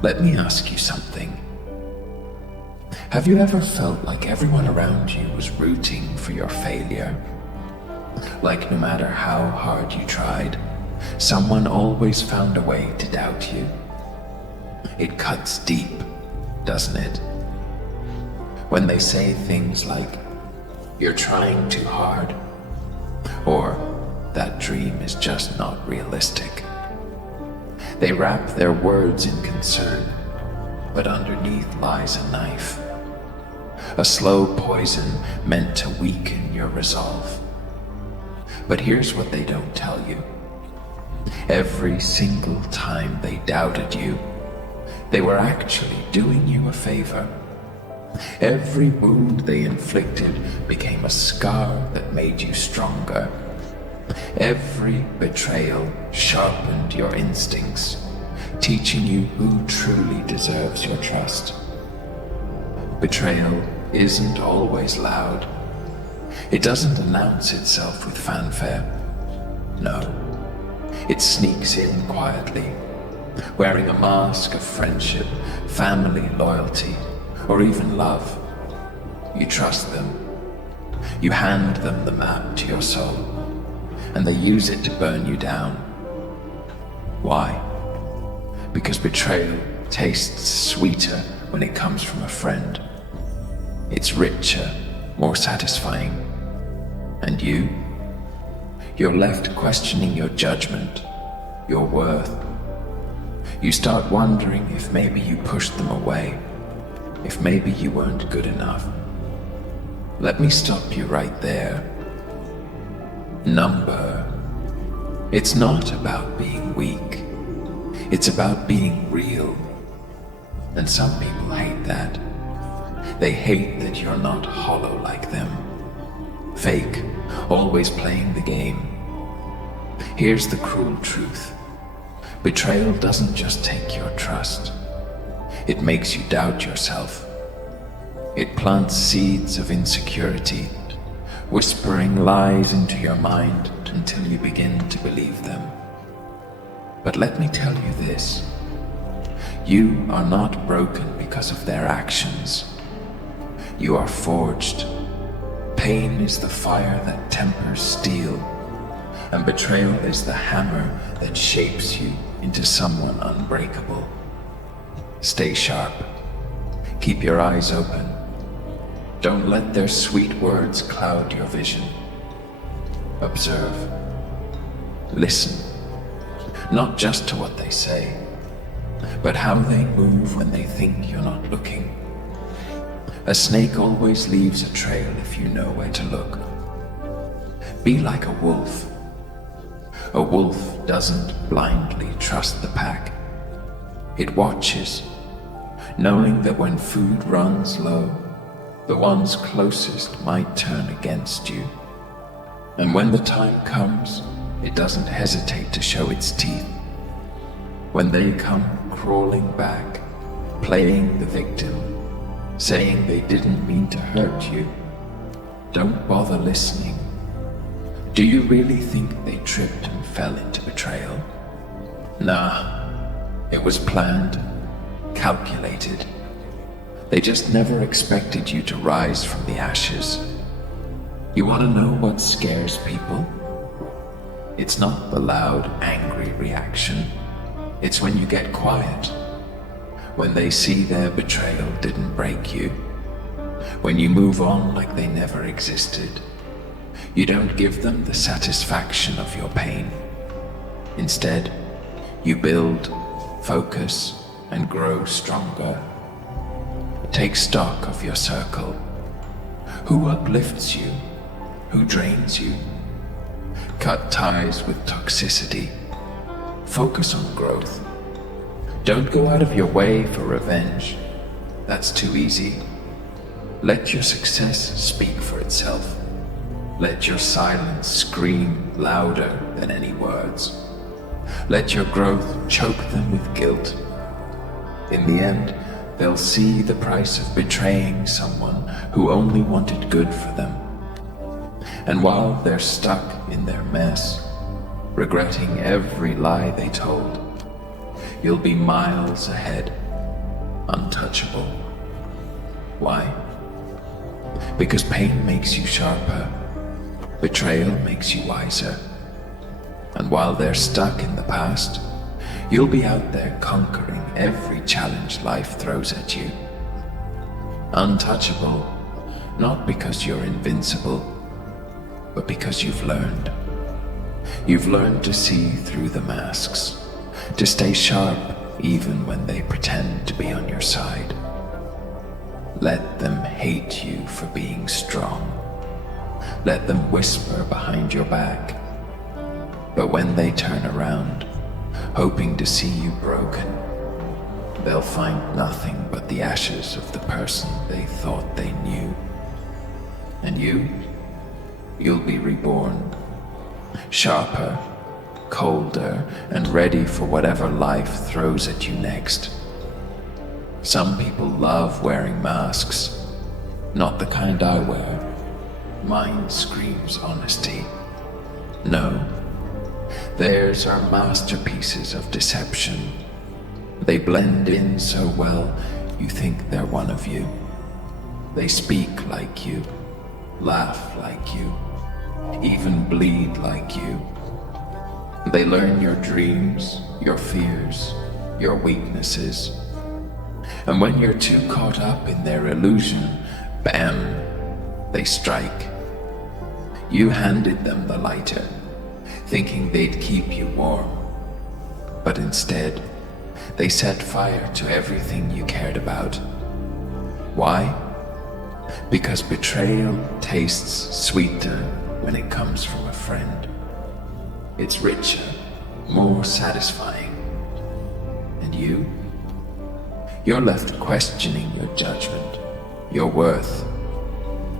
Let me ask you something. Have you ever felt like everyone around you was rooting for your failure? Like no matter how hard you tried, someone always found a way to doubt you? It cuts deep, doesn't it? When they say things like, "You're trying too hard," or "That dream is just not realistic." They wrap their words in concern, but underneath lies a knife. A slow poison meant to weaken your resolve. But here's what they don't tell you. Every single time they doubted you, they were actually doing you a favor. Every wound they inflicted became a scar that made you stronger. Every betrayal sharpened your instincts, teaching you who truly deserves your trust. Betrayal isn't always loud. It doesn't announce itself with fanfare. No, it sneaks in quietly, wearing a mask of friendship, family loyalty, or even love. You trust them. You hand them the map to your soul, and they use it to burn you down. Why? Because betrayal tastes sweeter when it comes from a friend. It's richer, more satisfying. And you're left questioning your judgment, your worth. You start wondering if maybe you pushed them away, if maybe you weren't good enough. Let me stop you right there. Number. It's not about being weak. It's about being real. And some people hate that. They hate that you're not hollow like them. Fake, always playing the game. Here's the cruel truth. Betrayal doesn't just take your trust. It makes you doubt yourself. It plants seeds of insecurity, whispering lies into your mind until you begin to believe them. But let me tell you this. You are not broken because of their actions. You are forged. Pain is the fire that tempers steel, and betrayal is the hammer that shapes you into someone unbreakable. Stay sharp. Keep your eyes open. Don't let their sweet words cloud your vision. Observe. Listen. Not just to what they say, but how they move when they think you're not looking. A snake always leaves a trail if you know where to look. Be like a wolf. A wolf doesn't blindly trust the pack. It watches, knowing that when food runs low, the ones closest might turn against you. And when the time comes, it doesn't hesitate to show its teeth. When they come crawling back, playing the victim, saying they didn't mean to hurt you, don't bother listening. Do you really think they tripped and fell into betrayal? Nah, it was planned, calculated. They just never expected you to rise from the ashes. You want to know what scares people? It's not the loud, angry reaction. It's when you get quiet. When they see their betrayal didn't break you. When you move on like they never existed. You don't give them the satisfaction of your pain. Instead, you build, focus, and grow stronger. Take stock of your circle. Who uplifts you? Who drains you? Cut ties with toxicity. Focus on growth. Don't go out of your way for revenge. That's too easy. Let your success speak for itself. Let your silence scream louder than any words. Let your growth choke them with guilt. In the end, they'll see the price of betraying someone who only wanted good for them. And while they're stuck in their mess, regretting every lie they told, you'll be miles ahead, untouchable. Why? Because pain makes you sharper, betrayal makes you wiser. And while they're stuck in the past, you'll be out there conquering every challenge life throws at you. Untouchable, not because you're invincible, but because you've learned. You've learned to see through the masks, to stay sharp even when they pretend to be on your side. Let them hate you for being strong. Let them whisper behind your back. But when they turn around, hoping to see you broken, they'll find nothing but the ashes of the person they thought they knew. And you'll be reborn, sharper, colder, and ready for whatever life throws at you next. Some people love wearing masks, not the kind I wear. Mine screams honesty. No, theirs are masterpieces of deception. They blend in so well, you think they're one of you. They speak like you, laugh like you, even bleed like you. They learn your dreams, your fears, your weaknesses. And when you're too caught up in their illusion, bam, they strike. You handed them the lighter, thinking they'd keep you warm. But instead, they set fire to everything you cared about. Why? Because betrayal tastes sweeter when it comes from a friend. It's richer, more satisfying. And you're left questioning your judgment, your worth.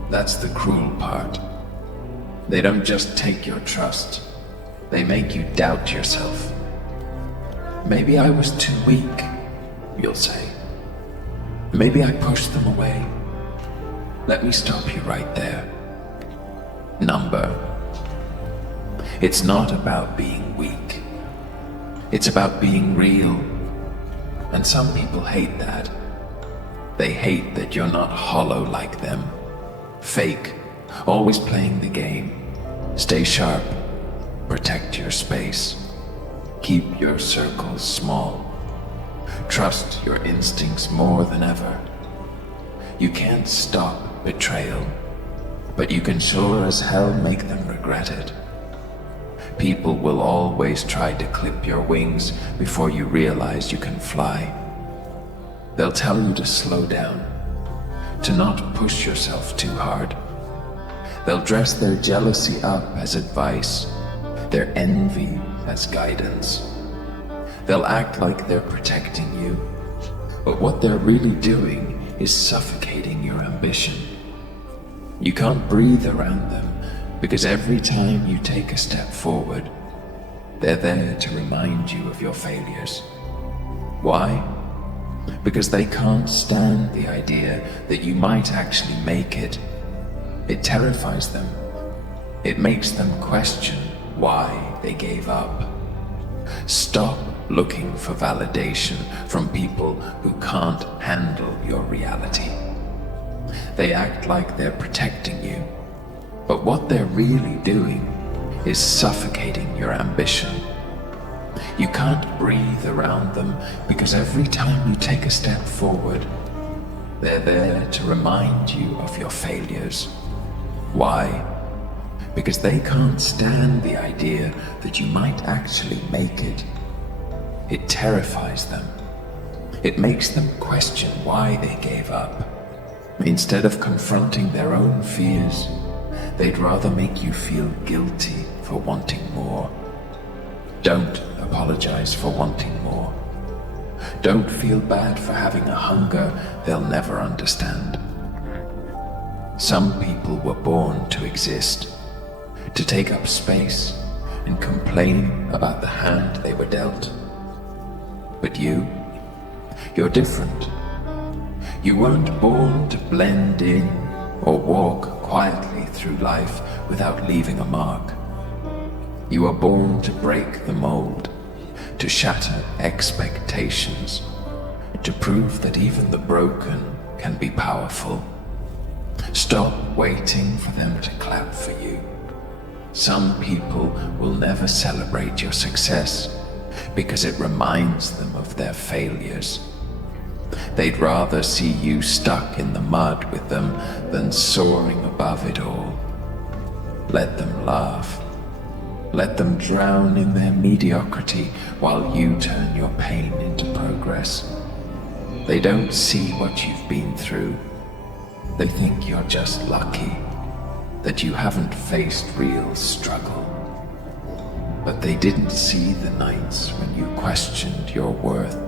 That's the cruel part. They don't just take your trust, they make you doubt yourself. Maybe I was too weak, you'll say. Maybe I pushed them away. Let me stop you right there. Number. It's not about being weak. It's about being real. And some people hate that. They hate that you're not hollow like them. Fake, always playing the game. Stay sharp. Protect your space. Keep your circles small. Trust your instincts more than ever. You can't stop betrayal, but you can sure as hell make them regret it. People will always try to clip your wings before you realize you can fly. They'll tell you to slow down, to not push yourself too hard. They'll dress their jealousy up as advice, their envy as guidance. They'll act like they're protecting you, but what they're really doing is suffocating your ambition. You can't breathe around them because every time you take a step forward, they're there to remind you of your failures. Why? Because they can't stand the idea that you might actually make it. It terrifies them. It makes them question why they gave up. Stop looking for validation from people who can't handle your reality. They act like they're protecting you, but what they're really doing is suffocating your ambition. You can't breathe around them because every time you take a step forward, they're there to remind you of your failures. Why? Because they can't stand the idea that you might actually make it. It terrifies them. It makes them question why they gave up. Instead of confronting their own fears, they'd rather make you feel guilty for wanting more. Don't apologize for wanting more. Don't feel bad for having a hunger they'll never understand. Some people were born to exist, to take up space and complain about the hand they were dealt. But you're different. You weren't born to blend in or walk quietly through life without leaving a mark. You were born to break the mold, to shatter expectations, to prove that even the broken can be powerful. Stop waiting for them to clap for you. Some people will never celebrate your success because it reminds them of their failures. They'd rather see you stuck in the mud with them than soaring above it all. Let them laugh. Let them drown in their mediocrity while you turn your pain into progress. They don't see what you've been through. They think you're just lucky, that you haven't faced real struggle. But they didn't see the nights when you questioned your worth,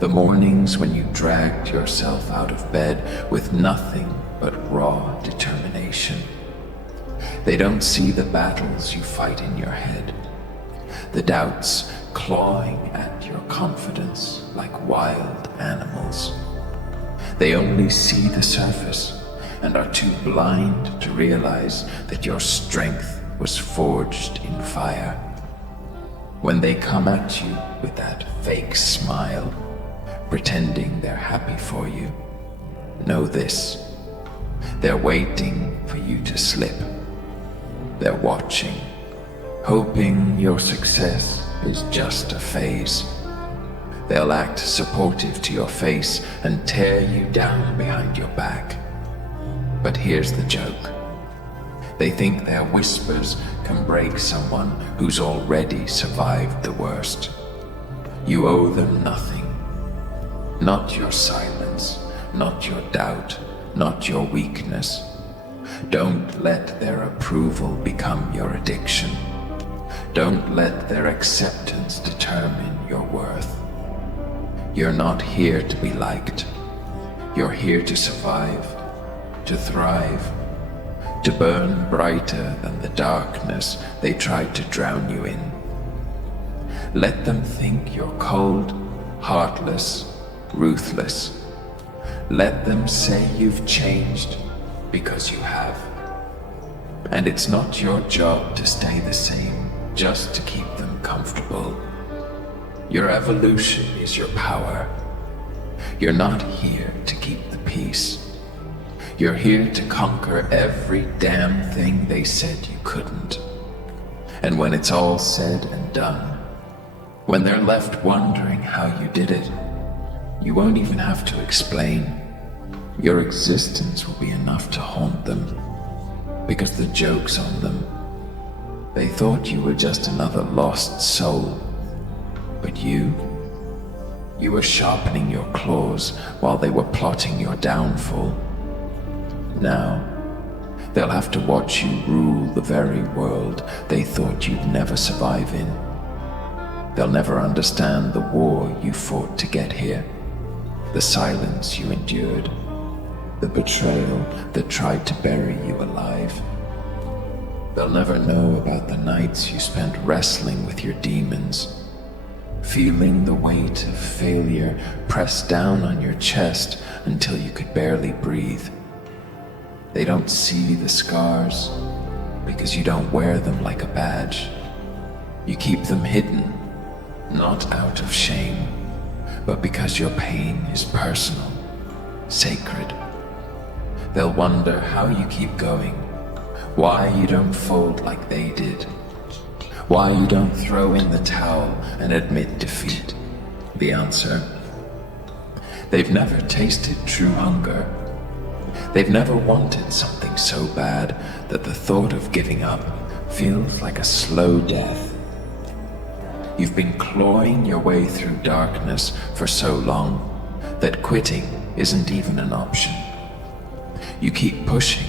the mornings when you dragged yourself out of bed with nothing but raw determination. They don't see the battles you fight in your head, the doubts clawing at your confidence like wild animals. They only see the surface and are too blind to realize that your strength was forged in fire. When they come at you with that fake smile, pretending they're happy for you, know this: they're waiting for you to slip. They're watching, hoping your success is just a phase. They'll act supportive to your face and tear you down behind your back. But here's the joke. They think their whispers can break someone who's already survived the worst. You owe them nothing. Not your silence, not your doubt, not your weakness. Don't let their approval become your addiction. Don't let their acceptance determine your worth. You're not here to be liked. You're here to survive, to thrive, to burn brighter than the darkness they tried to drown you in. Let them think you're cold, heartless, ruthless. Let them say you've changed, because you have. And it's not your job to stay the same just to keep them comfortable. Your evolution is your power. You're not here to keep the peace. You're here to conquer every damn thing they said you couldn't. And when it's all said and done, when they're left wondering how you did it, you won't even have to explain. Your existence will be enough to haunt them, because the joke's on them. They thought you were just another lost soul, but you were sharpening your claws while they were plotting your downfall. Now, they'll have to watch you rule the very world they thought you'd never survive in. They'll never understand the war you fought to get here, the silence you endured, the betrayal that tried to bury you alive. They'll never know about the nights you spent wrestling with your demons, feeling the weight of failure press down on your chest until you could barely breathe. They don't see the scars because you don't wear them like a badge. You keep them hidden, not out of shame, but because your pain is personal, sacred. They'll wonder how you keep going, why you don't fold like they did, why you don't throw in the towel and admit defeat. The answer: they've never tasted true hunger. They've never wanted something so bad that the thought of giving up feels like a slow death. You've been clawing your way through darkness for so long that quitting isn't even an option. You keep pushing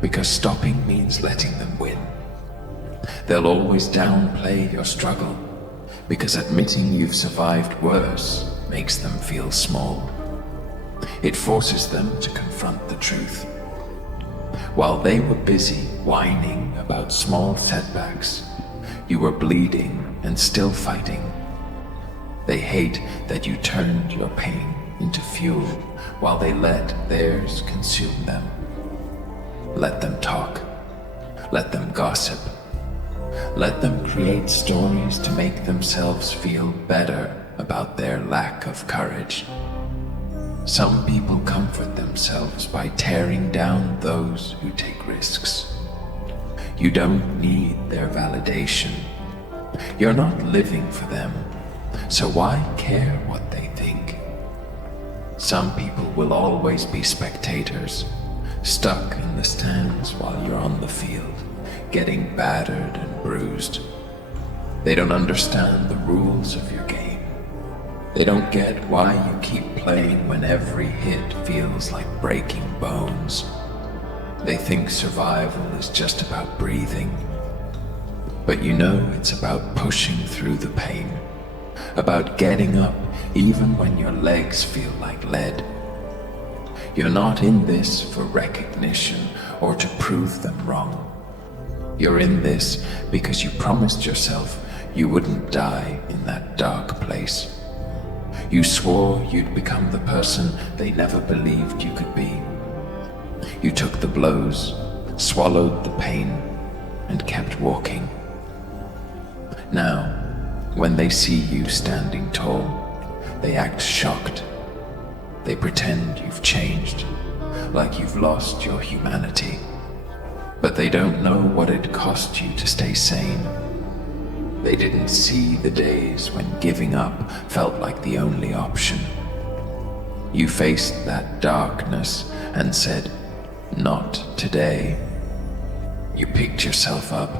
because stopping means letting them win. They'll always downplay your struggle because admitting you've survived worse makes them feel small. It forces them to confront the truth. While they were busy whining about small setbacks, you were bleeding and still fighting. They hate that you turned your pain into fuel while they let theirs consume them. Let them talk. Let them gossip. Let them create stories to make themselves feel better about their lack of courage. Some people comfort themselves by tearing down those who take risks. You don't need their validation. You're not living for them, so why care what they think? Some people will always be spectators, stuck in the stands while you're on the field, getting battered and bruised. They don't understand the rules of your game. They don't get why you keep playing when every hit feels like breaking bones. They think survival is just about breathing. But you know it's about pushing through the pain, about getting up even when your legs feel like lead. You're not in this for recognition or to prove them wrong. You're in this because you promised yourself you wouldn't die in that dark place. You swore you'd become the person they never believed you could be. You took the blows, swallowed the pain, and kept walking. Now, when they see you standing tall, they act shocked. They pretend you've changed, like you've lost your humanity. But they don't know what it cost you to stay sane. They didn't see the days when giving up felt like the only option. You faced that darkness and said, "Not today." You picked yourself up,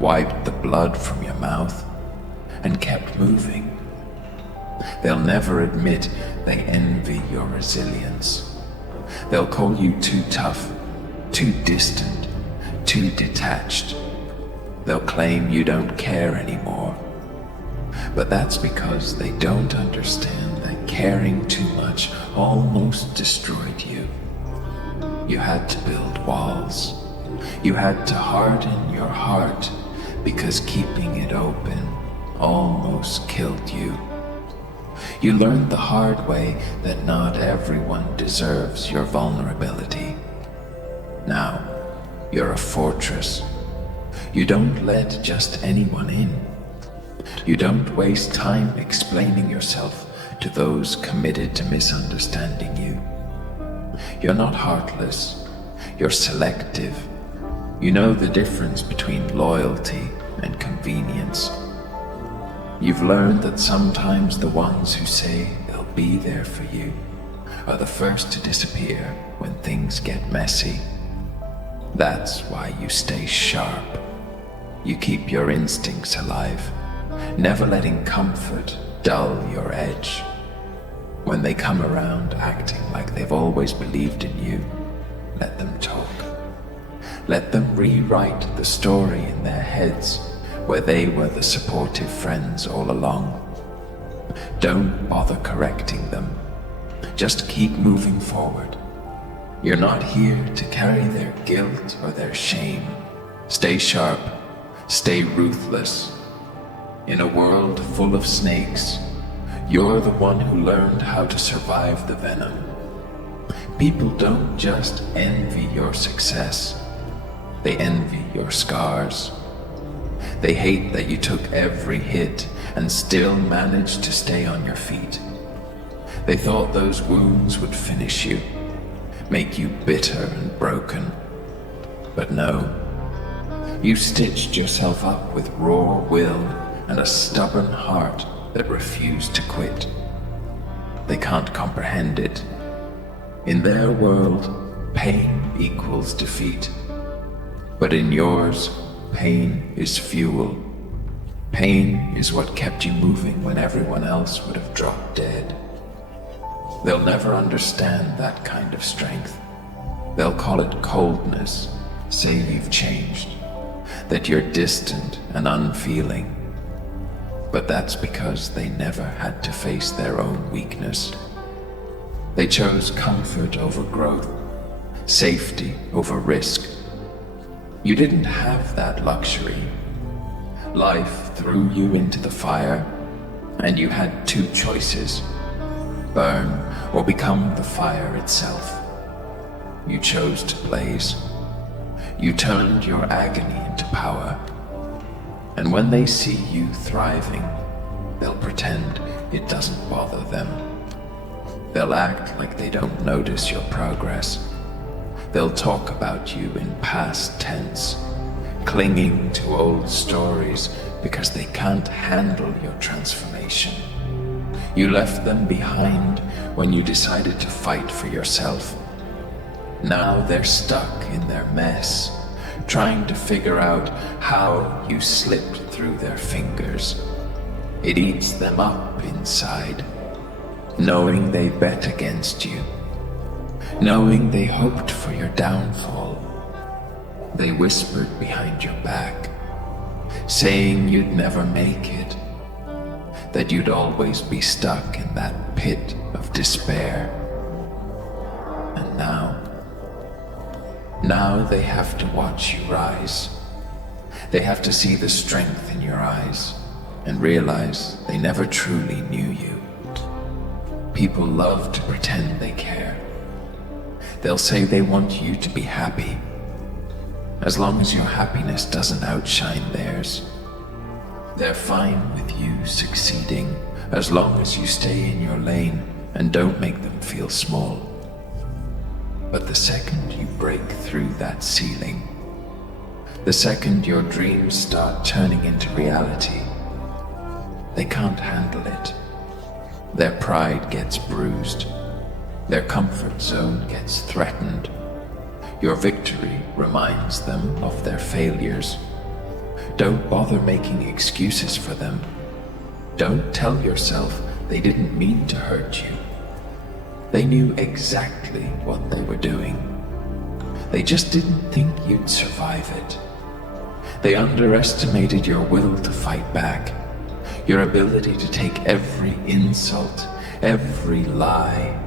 wiped the blood from your mouth, and kept moving. They'll never admit they envy your resilience. They'll call you too tough, too distant, too detached. They'll claim you don't care anymore. But that's because they don't understand that caring too much almost destroyed you. You had to build walls. You had to harden your heart because keeping it open almost killed you. You learned the hard way that not everyone deserves your vulnerability. Now, you're a fortress. You don't let just anyone in. You don't waste time explaining yourself to those committed to misunderstanding you. You're not heartless. You're selective. You know the difference between loyalty and convenience. You've learned that sometimes the ones who say they'll be there for you are the first to disappear when things get messy. That's why you stay sharp. You keep your instincts alive, never letting comfort dull your edge. When they come around acting like they've always believed in you, let them talk. Let them rewrite the story in their heads where they were the supportive friends all along. Don't bother correcting them. Just keep moving forward. You're not here to carry their guilt or their shame. Stay sharp. Stay ruthless. In a world full of snakes, you're the one who learned how to survive the venom. People don't just envy your success. They envy your scars. They hate that you took every hit and still managed to stay on your feet. They thought those wounds would finish you, make you bitter and broken. But no. You stitched yourself up with raw will and a stubborn heart that refused to quit. They can't comprehend it. In their world, pain equals defeat. But in yours, pain is fuel. Pain is what kept you moving when everyone else would have dropped dead. They'll never understand that kind of strength. They'll call it coldness, say you've changed, that you're distant and unfeeling. But that's because they never had to face their own weakness. They chose comfort over growth, safety over risk. You didn't have that luxury. Life threw you into the fire, and you had two choices: burn or become the fire itself. You chose to blaze. You turned your agony into power. And when they see you thriving, they'll pretend it doesn't bother them. They'll act like they don't notice your progress. They'll talk about you in past tense, clinging to old stories because they can't handle your transformation. You left them behind when you decided to fight for yourself. Now they're stuck in their mess, trying to figure out how you slipped through their fingers. It eats them up inside, knowing they bet against you, knowing they hoped for your downfall. They whispered behind your back, saying you'd never make it, that you'd always be stuck in that pit of despair. And now they have to watch you rise. They have to see the strength in your eyes and realize they never truly knew you. People love to pretend they care. They'll say they want you to be happy, as long as your happiness doesn't outshine theirs. They're fine with you succeeding, as long as you stay in your lane and don't make them feel small. But the second you break through that ceiling, the second your dreams start turning into reality, they can't handle it. Their pride gets bruised. Their comfort zone gets threatened. Your victory reminds them of their failures. Don't bother making excuses for them. Don't tell yourself they didn't mean to hurt you. They knew exactly what they were doing. They just didn't think you'd survive it. They underestimated your will to fight back, your ability to take every insult, every lie,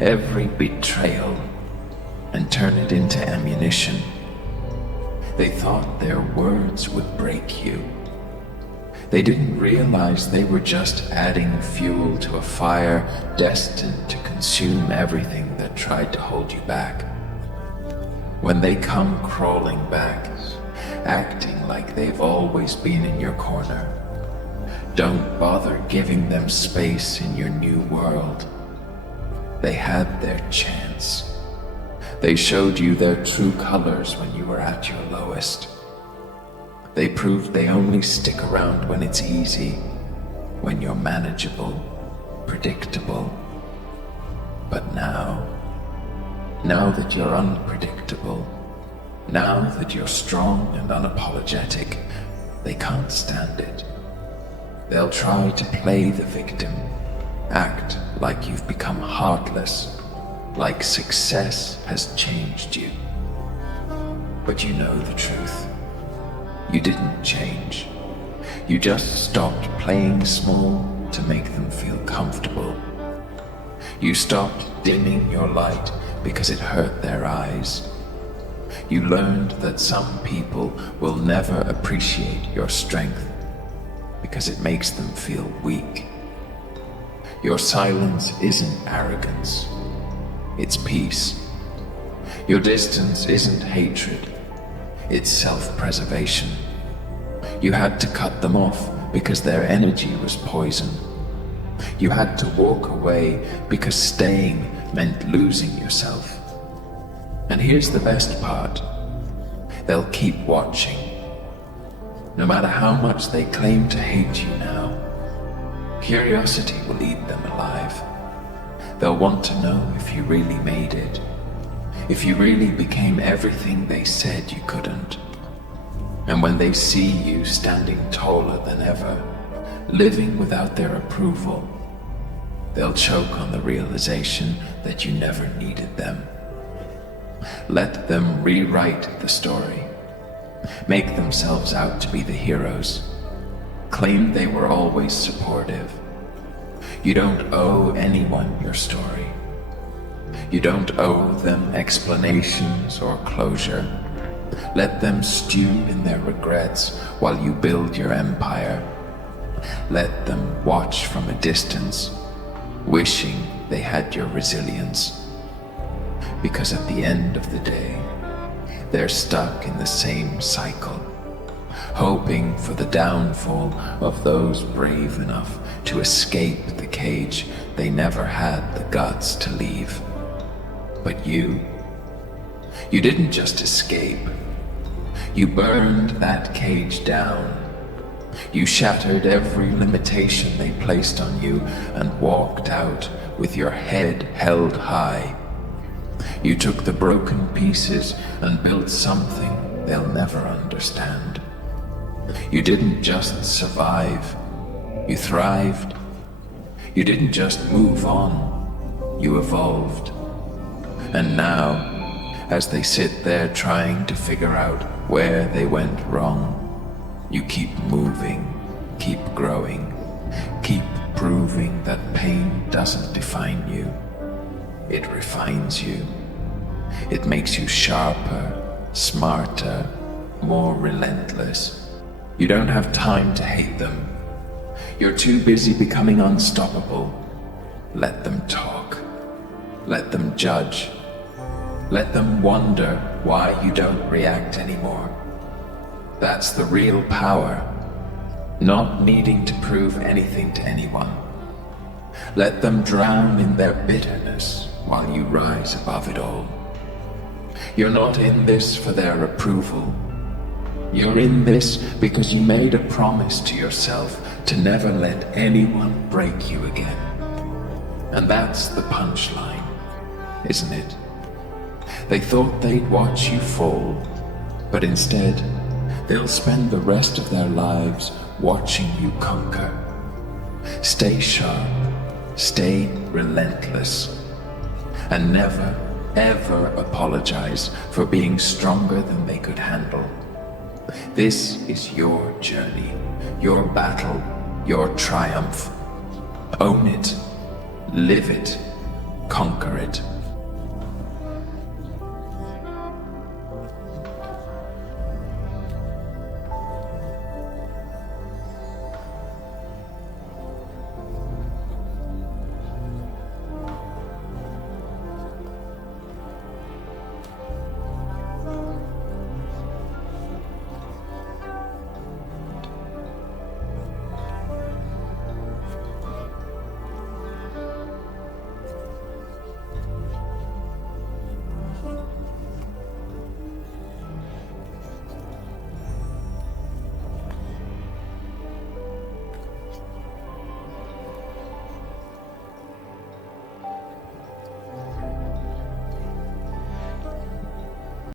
every betrayal, and turn it into ammunition. They thought their words would break you. They didn't realize they were just adding fuel to a fire destined to consume everything that tried to hold you back. When they come crawling back, acting like they've always been in your corner, don't bother giving them space in your new world. They had their chance. They showed you their true colors when you were at your lowest. They proved they only stick around when it's easy, when you're manageable, predictable. But now that you're unpredictable, now that you're strong and unapologetic, they can't stand it. They'll try to play the victim, act like you've become heartless, like success has changed you. But you know the truth. You didn't change. You just stopped playing small to make them feel comfortable. You stopped dimming your light because it hurt their eyes. You learned that some people will never appreciate your strength because it makes them feel weak. Your silence isn't arrogance, it's peace. Your distance isn't hatred, it's self-preservation. You had to cut them off because their energy was poison. You had to walk away because staying meant losing yourself. And here's the best part. They'll keep watching. No matter how much they claim to hate you now, curiosity will eat them alive. They'll want to know if you really made it, if you really became everything they said you couldn't. And when they see you standing taller than ever, living without their approval, they'll choke on the realization that you never needed them. Let them rewrite the story, make themselves out to be the heroes, claim they were always supportive. You don't owe anyone your story. You don't owe them explanations or closure. Let them stew in their regrets while you build your empire. Let them watch from a distance, wishing they had your resilience. Because at the end of the day, they're stuck in the same cycle, hoping for the downfall of those brave enough to escape the cage they never had the guts to leave. But you didn't just escape. You burned that cage down. You shattered every limitation they placed on you and walked out with your head held high. You took the broken pieces and built something they'll never understand. You didn't just survive, you thrived. You didn't just move on, you evolved. And now, as they sit there trying to figure out where they went wrong, you keep moving, keep growing, keep proving that pain doesn't define you. It refines you. It makes you sharper, smarter, more relentless. You don't have time to hate them. You're too busy becoming unstoppable. Let them talk. Let them judge. Let them wonder why you don't react anymore. That's the real power. Not needing to prove anything to anyone. Let them drown in their bitterness while you rise above it all. You're not in this for their approval. You're in this because you made a promise to yourself to never let anyone break you again. And that's the punchline, isn't it? They thought they'd watch you fall, but instead, they'll spend the rest of their lives watching you conquer. Stay sharp, stay relentless, and never, ever apologize for being stronger than they could handle. This is your journey, your battle, your triumph. Own it, live it, conquer it.